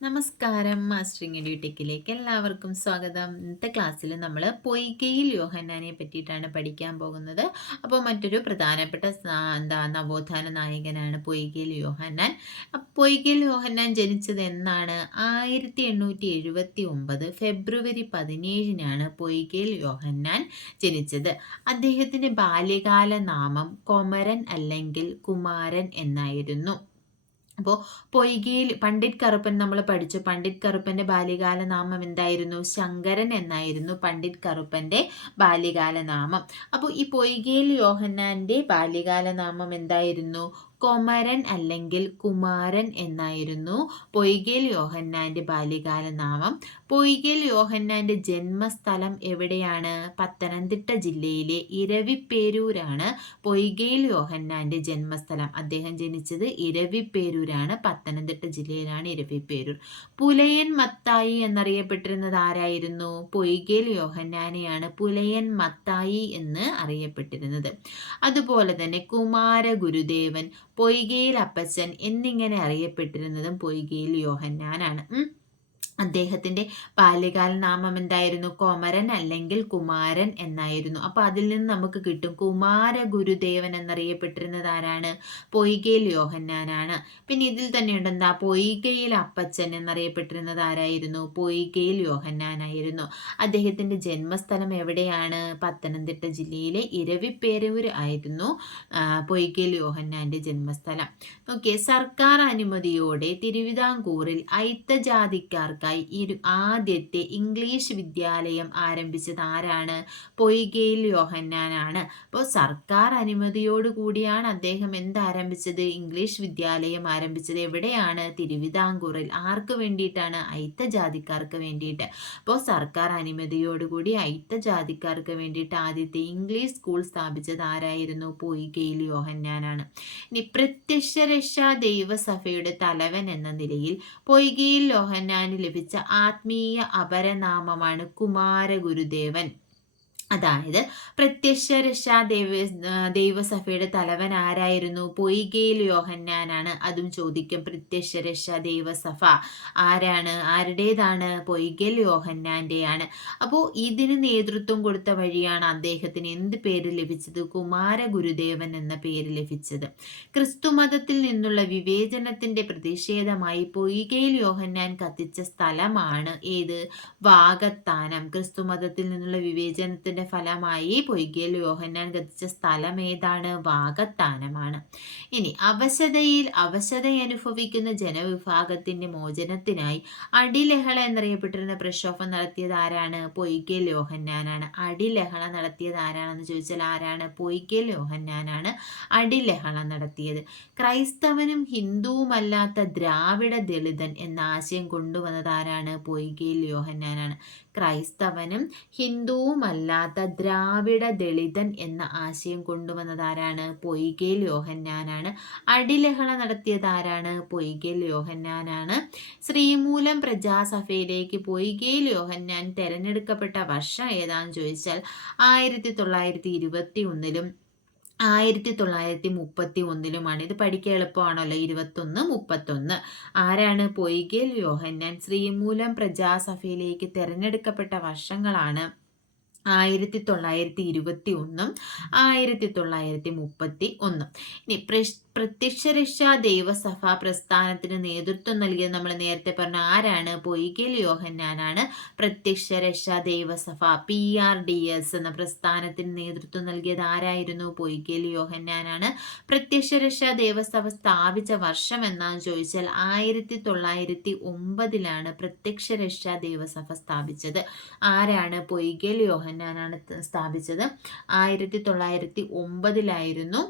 നമസ്കാരം മാസ്റ്ററിംഗ് ഡ്യൂട്ടിക്കിലേക്ക് എല്ലാവർക്കും സ്വാഗതം. ഇന്നത്തെ ക്ലാസ്സിൽ നമ്മൾ പൊയ്കയിൽ യോഹന്നാനെ പറ്റിയിട്ടാണ് പഠിക്കാൻ പോകുന്നത്. അപ്പോൾ മറ്റൊരു പ്രധാനപ്പെട്ട എന്താ നവോത്ഥാന നായകനാണ് പൊയ്കയിൽ യോഹന്നാൻ. പൊയ്കയിൽ യോഹന്നാൻ ജനിച്ചത് എന്നാണ്? ആയിരത്തി എണ്ണൂറ്റി എഴുപത്തി ഒമ്പത് ഫെബ്രുവരി പതിനേഴിനാണ് പൊയ്കയിൽ യോഹന്നാൻ ജനിച്ചത്. അദ്ദേഹത്തിന്റെ ബാല്യകാല നാമം കൊമരൻ അല്ലെങ്കിൽ കുമാരൻ എന്നായിരുന്നു. അപ്പോൾ പൊയ്കയിൽ പണ്ഡിറ്റ് കറുപ്പൻ നമ്മൾ പഠിച്ചു. പണ്ഡിറ്റ് കറുപ്പന്റെ ബാല്യകാല നാമം എന്തായിരുന്നു? ശങ്കരൻ എന്നായിരുന്നു പണ്ഡിറ്റ് കറുപ്പന്റെ ബാല്യകാല നാമം. അപ്പോൾ ഈ പൊയ്കയിൽ യോഹന്നാന്റെ ബാല്യകാല നാമം എന്തായിരുന്നു? കൊമരൻ അല്ലെങ്കിൽ കുമാരൻ എന്നായിരുന്നു പൊയ്കേൽ യോഹന്നാന്റെ ബാല്യകാല നാമം പൊയ്കേൽ യോഹന്നാന്റെ ജന്മസ്ഥലം എവിടെയാണ്? പത്തനംതിട്ട ജില്ലയിലെ ഇരവിപ്പേരൂരാണ് പൊയ്കേൽ യോഹന്നാന്റെ ജന്മസ്ഥലം. അദ്ദേഹം ജനിച്ചത് ഇരവിപ്പേരൂരാണ്. പത്തനംതിട്ട ജില്ലയിലാണ് ഇരവിപ്പേരൂർ. പുലയൻ മത്തായി എന്നറിയപ്പെട്ടിരുന്നത് ആരായിരുന്നു? പൊയ്കേൽ യോഹന്നാനെയാണ് പുലയൻ മത്തായി എന്ന് അറിയപ്പെട്ടിരുന്നത്. അതുപോലെ തന്നെ കുമാര ഗുരുദേവൻ പൊയ്കയിൽ അപ്പച്ചൻ എന്നിങ്ങനെ അറിയപ്പെട്ടിരുന്നതും പൊയ്കയിൽ യോഹന്നാനാണ്. അദ്ദേഹത്തിന്റെ ബാല്യകാല നാമം എന്തായിരുന്നു? കോമരൻ അല്ലെങ്കിൽ കുമാരൻ എന്നായിരുന്നു. അപ്പോൾ അതിൽ നിന്ന് നമുക്ക് കിട്ടും കുമാര ഗുരുദേവൻ എന്നറിയപ്പെട്ടിരുന്നത് ആരാണ്? പൊയ്കയിൽ യോഹന്നാനാണ്. പിന്നെ ഇതിൽ തന്നെ ഉണ്ട് എന്താ? പൊയ്കയിൽ അപ്പച്ചൻ എന്നറിയപ്പെട്ടിരുന്നത് ആരായിരുന്നു? പൊയ്കയിൽ യോഹന്നാനായിരുന്നു. അദ്ദേഹത്തിന്റെ ജന്മസ്ഥലം എവിടെയാണ്? പത്തനംതിട്ട ജില്ലയിലെ ഇരവിപ്പേരൂർ ആയിരുന്നു പൊയ്കയിൽ യോഹന്നാന്റെ ജന്മസ്ഥലം. ഓക്കെ സർക്കാർ അനുമതിയോടെ തിരുവിതാംകൂറിൽ ഐത്തജാതിക്കാർക്ക് ഭാഗമായി ഈ ആദ്യത്തെ ഇംഗ്ലീഷ് വിദ്യാലയം ആരംഭിച്ചത് ആരാണ്? പൊയ്കയിൽ യോഹന്നാനാണ്. അപ്പോൾ സർക്കാർ അനുമതിയോടുകൂടിയാണ് അദ്ദേഹം എന്താരംഭിച്ചത്? ഇംഗ്ലീഷ് വിദ്യാലയം ആരംഭിച്ചത് എവിടെയാണ്? തിരുവിതാംകൂറിൽ. ആർക്ക് വേണ്ടിയിട്ടാണ്? അയിത്ത ജാതിക്കാർക്ക് വേണ്ടിയിട്ട്. അപ്പോൾ സർക്കാർ അനുമതിയോടുകൂടി അയിത്ത ജാതിക്കാർക്ക് വേണ്ടിയിട്ട് ആദ്യത്തെ ഇംഗ്ലീഷ് സ്കൂൾ സ്ഥാപിച്ചത് ആരായിരുന്നു? പൊയ്കയിൽ യോഹന്നാനാണ്. ഇനി പ്രത്യക്ഷരക്ഷാ ദൈവസഭയുടെ തലവൻ എന്ന നിലയിൽ പൊയ്കയിൽ യോഹന്നാന് ലഭിച്ച ആത്മീയ അപരനാമമാണ് കുമാരഗുരുദേവൻ. അതായത് പ്രത്യക്ഷ രക്ഷാ ദൈവ ദൈവസഭയുടെ തലവൻ ആരായിരുന്നു? പൊയ്കയിൽ യോഹന്നാനാണ് അതും ചോദിക്കും. പ്രത്യക്ഷ രക്ഷാ ദൈവസഭ ആരാണ്? ആരുടേതാണ്? പൊയ്കൽ യോഹന്നാന്റെയാണ് അപ്പോൾ ഇതിന് നേതൃത്വം കൊടുത്ത വഴിയാണ് അദ്ദേഹത്തിന് എന്ത് പേര് ലഭിച്ചത്? കുമാര ഗുരുദേവൻ എന്ന പേര് ലഭിച്ചത്. ക്രിസ്തുമതത്തിൽ നിന്നുള്ള വിവേചനത്തിന്റെ പ്രതിഷേധമായി പൊയ്കയിൽ യോഹന്നാൻ കത്തിച്ച സ്ഥലമാണ് ഏത്? വാഗത്താനം. ക്രിസ്തുമതത്തിൽ നിന്നുള്ള വിവേചനത്തിന്റെ അതിന്റെ ഫലമായി പൊയ്കയിൽ യോഹന്നാൻ ഗതിച്ച സ്ഥലം ഏതാണ് വാഗത്താനമാണ്. ഇനി അവശതയിൽ അവശത അനുഭവിക്കുന്ന ജനവിഭാഗത്തിന്റെ മോചനത്തിനായി അടിലഹള എന്നറിയപ്പെട്ടിരുന്ന പ്രക്ഷോഭം നടത്തിയത് ആരാണ്? പൊയ്കയിൽ യോഹന്നാനാണ്. അടിലഹള നടത്തിയത് ആരാണെന്ന് ചോദിച്ചാൽ ആരാണ്? പൊയ്കയിൽ യോഹന്നാനാണ് അടിലഹള നടത്തിയത്. ക്രൈസ്തവനും ഹിന്ദുവുമല്ലാത്ത ദ്രാവിഡ ദളിതൻ എന്ന ആശയം കൊണ്ടുവന്നത് ആരാണ്? പൊയ്കയിൽ യോഹന്നാനാണ്. ക്രൈസ്തവനും ഹിന്ദുവുമല്ലാത്ത ദ്രാവിഡ ദളിതൻ എന്ന ആശയം കൊണ്ടുവന്നത് ആരാണ് പൊയ്കേൽ യോഹന്നാനാണ്. അടിലഹള നടത്തിയത് ആരാണ് പൊയ്കേൽ യോഹന്നാനാണ്. ശ്രീമൂലം പ്രജാസഭയിലേക്ക് പൊയ്കേൽ യോഹന്നാൻ തെരഞ്ഞെടുക്കപ്പെട്ട വർഷം ഏതാണെന്ന് ചോദിച്ചാൽ ആയിരത്തി തൊള്ളായിരത്തി ഇരുപത്തി ഒന്നിലും ആയിരത്തി തൊള്ളായിരത്തി മുപ്പത്തി ഒന്നിലുമാണ് ഇത് പഠിക്കാൻ എളുപ്പമാണല്ലോ. ഇരുപത്തൊന്ന് മുപ്പത്തൊന്ന്. ആരാണ് പൊയ്കേൽ യോഹന്നാൻ? ശ്രീമൂലം പ്രജാസഭയിലേക്ക് തിരഞ്ഞെടുക്കപ്പെട്ട വർഷങ്ങളാണ്. ആയിരത്തി തൊള്ളായിരത്തി ഇരുപത്തി ഒന്നും ആയിരത്തി തൊള്ളായിരത്തി മുപ്പത്തി ഒന്നും ഇനി പ്രത്യക്ഷരക്ഷാ ദൈവസഭ പ്രസ്ഥാനത്തിന് നേതൃത്വം നൽകിയത് നമ്മൾ നേരത്തെ പറഞ്ഞ ആരാണ്? പൊയ്കേൽ യോഹന്നാനാണ് പ്രത്യക്ഷരക്ഷാ ദൈവസഭ പി ആർ ഡി എസ് എന്ന പ്രസ്ഥാനത്തിന് നേതൃത്വം നൽകിയത് ആരായിരുന്നു? പൊയ്കേൽ യോഹന്നാനാണ് പ്രത്യക്ഷരക്ഷാ ദൈവസഭ സ്ഥാപിച്ച വർഷം എന്നാന്ന് ചോദിച്ചാൽ ആയിരത്തി തൊള്ളായിരത്തി ഒമ്പതിലാണ് പ്രത്യക്ഷരക്ഷാ ദൈവസഭ സ്ഥാപിച്ചത്. ആരാണ് പൊയ്കേൽ യോഹന്നാനാണ് സ്ഥാപിച്ചത്? ആയിരത്തി തൊള്ളായിരത്തി ഒമ്പതിലായിരുന്നു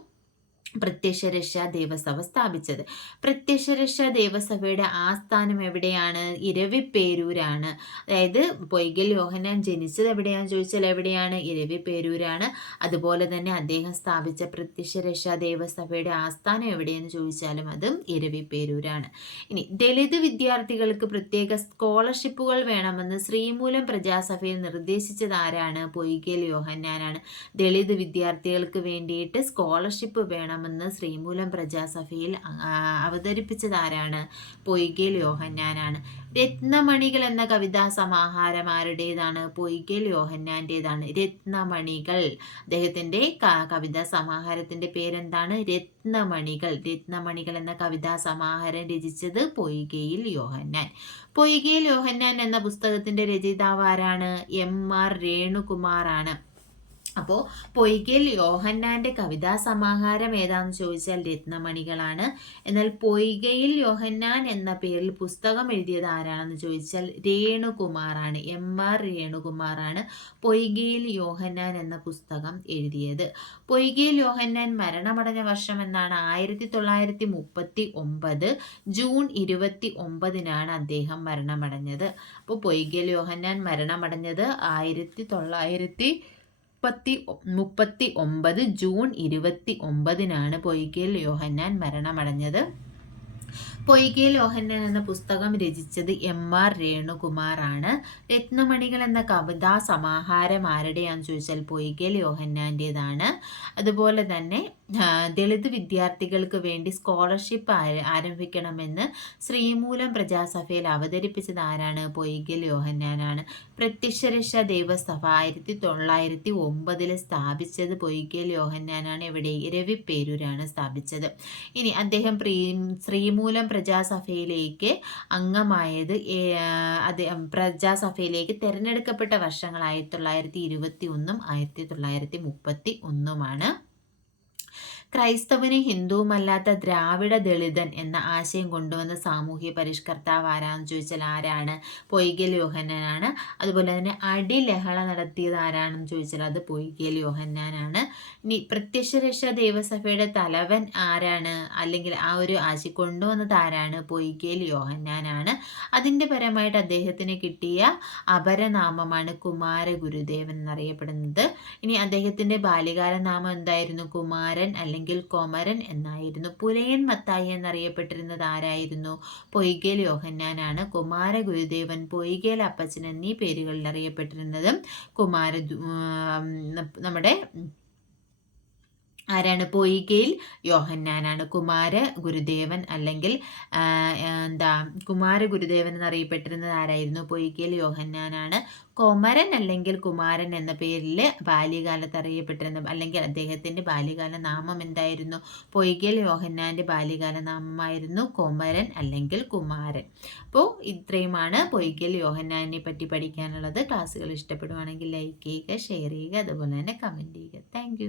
പ്രത്യക്ഷരക്ഷാ ദേവസഭ സ്ഥാപിച്ചത്. പ്രത്യക്ഷ രക്ഷാ ദേവസഭയുടെ ആസ്ഥാനം എവിടെയാണ്? ഇരവിപ്പേരൂരാണ്. അതായത് പൊയ്കൽ യോഹനാൻ ജനിച്ചത് എവിടെയാണെന്ന് ചോദിച്ചാൽ എവിടെയാണ്? ഇരവിപ്പേരൂരാണ്. അതുപോലെ തന്നെ അദ്ദേഹം സ്ഥാപിച്ച പ്രത്യക്ഷ രക്ഷാ ദേവസഭയുടെ ആസ്ഥാനം എവിടെയെന്ന് ചോദിച്ചാലും അതും ഇരവിപ്പേരൂരാണ്. ഇനി ദളിത് വിദ്യാർത്ഥികൾക്ക് പ്രത്യേക സ്കോളർഷിപ്പുകൾ വേണമെന്ന് ശ്രീമൂലം പ്രജാസഭയിൽ നിർദ്ദേശിച്ചത് ആരാണ്? പൊയ്കൽ യോഹന്നാനാണ്. ദളിത് വിദ്യാർത്ഥികൾക്ക് വേണ്ടിയിട്ട് സ്കോളർഷിപ്പ് വേണം വേണമെന്ന് ശ്രീമൂലം പ്രജാസഭയിൽ അവതരിപ്പിച്ചതാരാണ്? പൊയ്കേൽ യോഹന്നാനാണ്. രത്നമണികൾ എന്ന കവിതാ സമാഹാരം ആരുടേതാണ് പൊയ്കേൽ യോഹന്നാന്റേതാണ്. രത്നമണികൾ. അദ്ദേഹത്തിന്റെ കവിതാ സമാഹാരത്തിന്റെ പേരെന്താണ്? രത്നമണികൾ. രത്നമണികൾ എന്ന കവിതാ സമാഹാരം രചിച്ചത് പൊയ്കയിൽ യോഹന്നാൻ. പൊയ്കയിൽ യോഹന്നാൻ എന്ന പുസ്തകത്തിന്റെ രചയിതാവ് ആരാണ് എം ആർ രേണുകുമാറാണ്. അപ്പോൾ പൊയ്കയിൽ യോഹന്നാന്റെ കവിതാ സമാഹാരം ഏതാണെന്ന് ചോദിച്ചാൽ രത്നമണികളാണ്. എന്നാൽ പൊയ്കയിൽ യോഹന്നാൻ എന്ന പേരിൽ പുസ്തകം എഴുതിയത് ആരാണെന്ന് ചോദിച്ചാൽ രേണുകുമാറാണ്. എം ആർ രേണുകുമാറാണ് പൊയ്കയിൽ യോഹന്നാൻ എന്ന പുസ്തകം എഴുതിയത്. പൊയ്കയിൽ യോഹന്നാൻ മരണമടഞ്ഞ വർഷം എന്നാണ് ആയിരത്തി തൊള്ളായിരത്തി മുപ്പത്തി ഒമ്പത് ജൂൺ ഇരുപത്തി ഒമ്പതിനാണ് അദ്ദേഹം മരണമടഞ്ഞത്. അപ്പോൾ പൊയ്കയിൽ യോഹന്നാൻ മരണമടഞ്ഞത് ആയിരത്തി തൊള്ളായിരത്തി മുപ്പത്തി മുപ്പത്തി ഒമ്പത് ജൂൺ ഇരുപത്തി ഒമ്പതിനാണ് പൊയ്ക്കയിൽ യോഹന്നാൻ മരണമടഞ്ഞത്. പൊയ്കയിൽ യോഹന്നൻ എന്ന പുസ്തകം രചിച്ചത് എം ആർ രേണുകുമാറാണ്. രത്നമണികൾ എന്ന കവിതാ സമാഹാരം ആരുടെയാണെന്ന് ചോദിച്ചാൽ പൊയ്കയിൽ യോഹന്നാന്റേതാണ് അതുപോലെ തന്നെ ദളിത് വിദ്യാർത്ഥികൾക്ക് വേണ്ടി സ്കോളർഷിപ്പ് ആരംഭിക്കണമെന്ന് ശ്രീമൂലം പ്രജാസഭയിൽ അവതരിപ്പിച്ചത് ആരാണ്? പൊയ്കൽ യോഹന്നാനാണ് പ്രത്യക്ഷരക്ഷ ദേവസഭ ആയിരത്തി തൊള്ളായിരത്തി ഒമ്പതിൽ സ്ഥാപിച്ചത് പൊയ്കൽ യോഹന്നാനാണ് എവിടെ? രവിപ്പേരൂരാണ് സ്ഥാപിച്ചത്. ഇനി അദ്ദേഹം ശ്രീമൂലം പ്രജാസഭയിലേക്ക് അംഗമായത് അദ്ദേഹം പ്രജാസഭയിലേക്ക് തിരഞ്ഞെടുക്കപ്പെട്ട വർഷങ്ങൾ ആയിരത്തി തൊള്ളായിരത്തി ഇരുപത്തി ഒന്നും ആയിരത്തി തൊള്ളായിരത്തി മുപ്പത്തി ഒന്നുമാണ് ക്രൈസ്തവന് ഹിന്ദുവുമല്ലാത്ത ദ്രാവിഡ ദളിതൻ എന്ന ആശയം കൊണ്ടുവന്ന സാമൂഹ്യ പരിഷ്കർത്താവ് ആരാന്ന് ചോദിച്ചാൽ ആരാണ്? പൊയ്കൽ യോഹന്നാനാണ്. അതുപോലെ തന്നെ അടിലഹള നടത്തിയത് ആരാണെന്ന് ചോദിച്ചാൽ അത് പൊയ്കൽ യോഹന്നാനാണ്. ഇനി പ്രത്യക്ഷരക്ഷ ദേവസഭയുടെ തലവൻ ആരാണ്? അല്ലെങ്കിൽ ആ ഒരു ആശയം കൊണ്ടുവന്നത് ആരാണ്? പൊയ്കൽ യോഹന്നാനാണ്. അതിന്റെ പരമായിട്ട് അദ്ദേഹത്തിന് കിട്ടിയ അപരനാമമാണ് കുമാര ഗുരുദേവൻ എന്നറിയപ്പെടുന്നത്. ഇനി അദ്ദേഹത്തിന്റെ ബാല്യകാല നാമം എന്തായിരുന്നു? കുമാരൻ അല്ലെങ്കിൽ അല്ലെങ്കിൽ കോമരൻ എന്നായിരുന്നു. പുലയൻ മത്തായി എന്നറിയപ്പെട്ടിരുന്നത് ആരായിരുന്നു? പൊയ്കേൽ യോഹന്നാനാണ്. കുമാര ഗുരുദേവൻ പൊയ്കേൽ അപ്പച്ചൻ എന്നീ പേരുകളിൽ അറിയപ്പെട്ടിരുന്നത് കുമാര നമ്മുടെ ആരാണ് പൊയ്കയിൽ? യോഹന്നാനാണ് കുമാര ഗുരുദേവൻ അല്ലെങ്കിൽ എന്താ കുമാര ഗുരുദേവൻ എന്നറിയപ്പെട്ടിരുന്നത് ആരായിരുന്നു പൊയ്കയിൽ? യോഹന്നാനാണ് കൊമരൻ അല്ലെങ്കിൽ കുമാരൻ എന്ന പേരിൽ ബാല്യകാലത്ത് അറിയപ്പെട്ടിരുന്ന അല്ലെങ്കിൽ അദ്ദേഹത്തിന്റെ ബാല്യകാല നാമം എന്തായിരുന്നു? പൊയ്കൽ യോഹന്നാന്റെ ബാല്യകാല നാമമായിരുന്നു കൊമരൻ അല്ലെങ്കിൽ കുമാരൻ. അപ്പോൾ ഇത്രയുമാണ് പൊയ്കൽ യോഹന്നാനെ പറ്റി പഠിക്കാനുള്ളത്. ക്ലാസ്സുകൾ ഇഷ്ടപ്പെടുവാണെങ്കിൽ ലൈക്ക് ചെയ്യുക ഷെയർ ചെയ്യുക അതുപോലെ തന്നെ കമന്റ് ചെയ്യുക. താങ്ക്